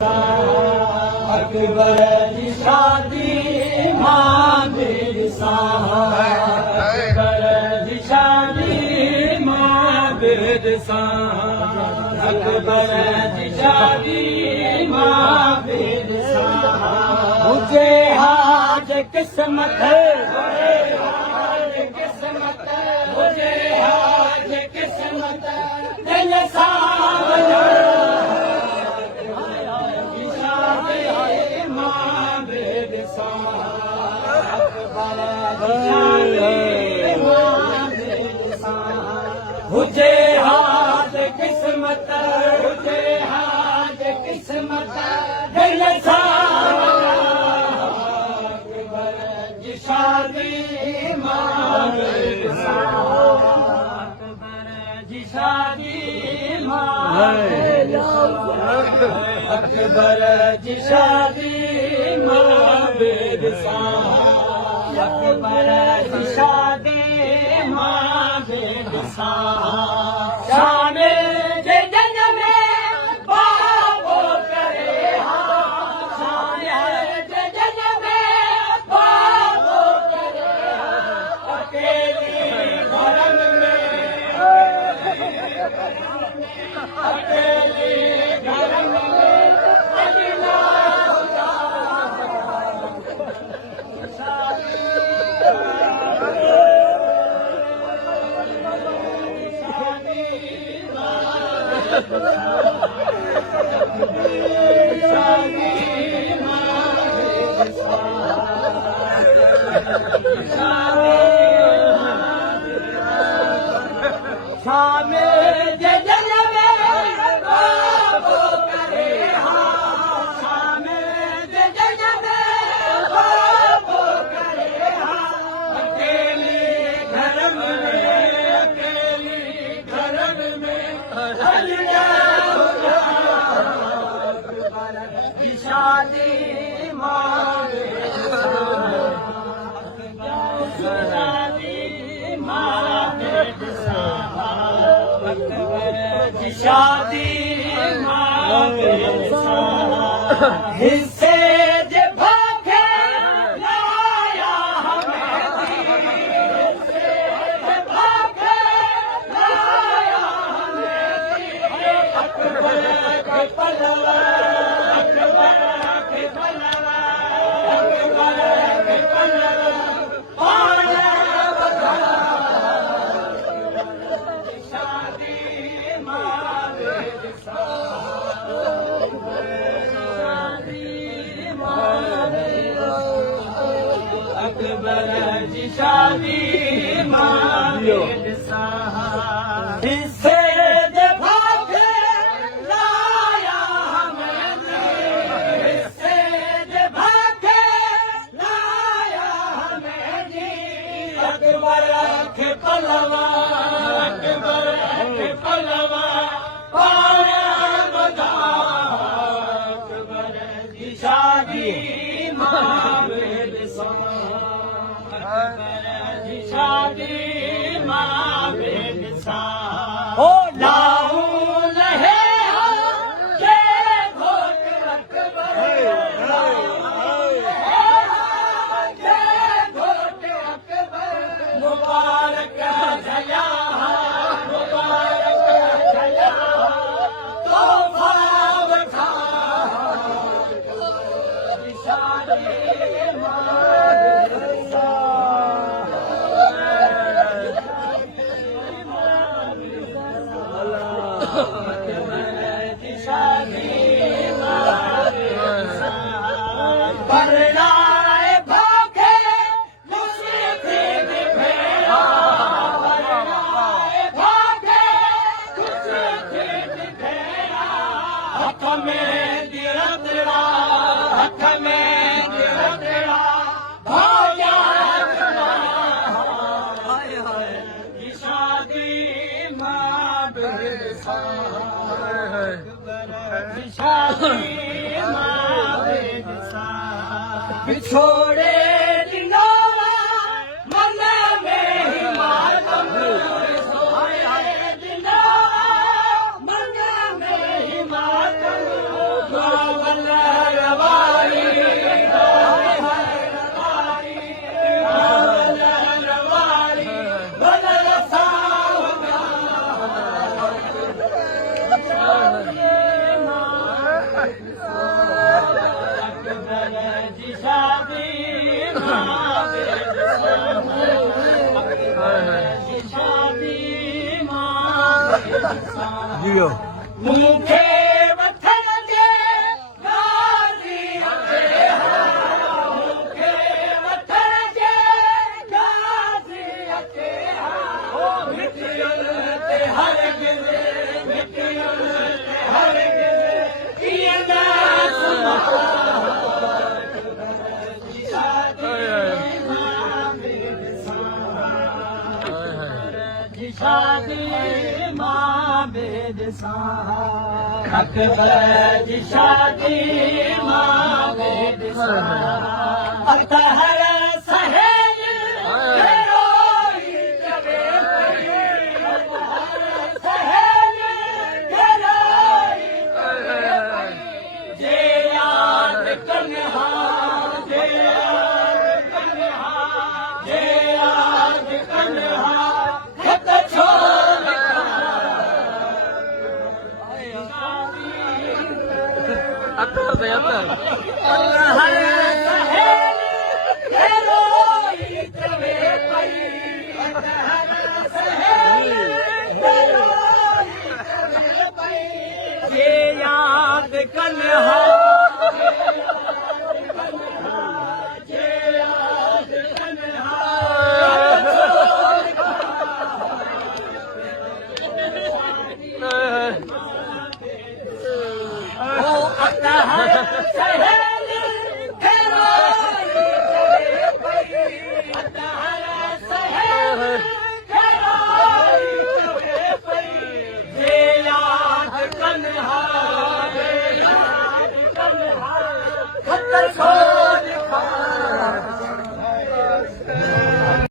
अकबर जी शादी मां बिरसा, अकबर जी शादी मां बिरसा, अकबर जी शादी मां बिरसा। मुझे हाज किस्मत, किस्मत मुझे हाज किस्मत दिल सावला। मुझे हाज किस्मत, मुझे हाज किस्मत दिल सावला। अकबर जी शादी मां बिरसा, अकबर जी शादी मां बिरसा, अकबर जी शादी मां बिरसा, अकबर जी शादी मां बिरसा। शामे जे जंग में बाबो करे हाँ, शामे जे जंग में बाबो करे हाँ, अकेली घरन में, अकेली घरन में अकेला शामे जे जंग में बाबो करे हाँ, शामे जे जंग में बाबो करे हाँ, अकेली घरन में, अकेली घरन में अलिया शादी मां शादी मां बिरसा, अकबर जी शादी मां बिरसा। हिस्से जे भागे लाया हमें दी, हिस्से जे भागे लाया हमें दी। अकबर के पलवा, अकबर के पलवा, अकबर के पलवा पाया बता। शादी मां बिरसा, शादी मां बिरसा, अकबर जी शादी मां बिरसा। हिस्से जे भागे लाया हमें दी, हिस्से जे भागे लाया हमें दी। अकबर के पलवा, अकबर के पलवा पाया बता। अकबर जी शादी मां बिरसा, अकबर जी शादी मां बिरसा। ओ लाहू लहे हो के घोट अकबर, लाहू लहे हो के घोट अकबर। मुबारक झया, मुबारक झया तोहफा बता। शादी मां बिरसा, बरनाए भागे मुसीबत भेड़ा, बरनाए भागे मुसीबत भेड़ा। हथ में दिरदड़ा, हथ में दिरदड़ा भाग्या की शादी मां बिरसा, की शादी मां बिरसा। बिछोड़े दिनों मन में ही मातम, बिछोड़े दिनों मन में ही मातम। जी शादी मां बेद जी शादी मां ਜੀਓ मूंखे वठण जे गाज़ी अचे मूंखे वठण जे गाज़ी अचे मिटियुनि ते हर गिले मिटियुनि ते हर गिले कीअं न शादी मां बेद अकबर जी शादी मां बेद अतहर सहेल घरोई चवे पई सहेल घरोई चवे पई जे याद कन्हा जे याद कन्हा जे याद कन्हा खत छोड़ हर सहेल घरोई चवे पई हर सहेल घरोई चवे पई जे याद कन्हा जे याद कन्हा अतहर सहेल घरोई चवे पई अतहर सहेल घरोई चवे पई जे याद कन्हा जे याद कन्हा खत छोड़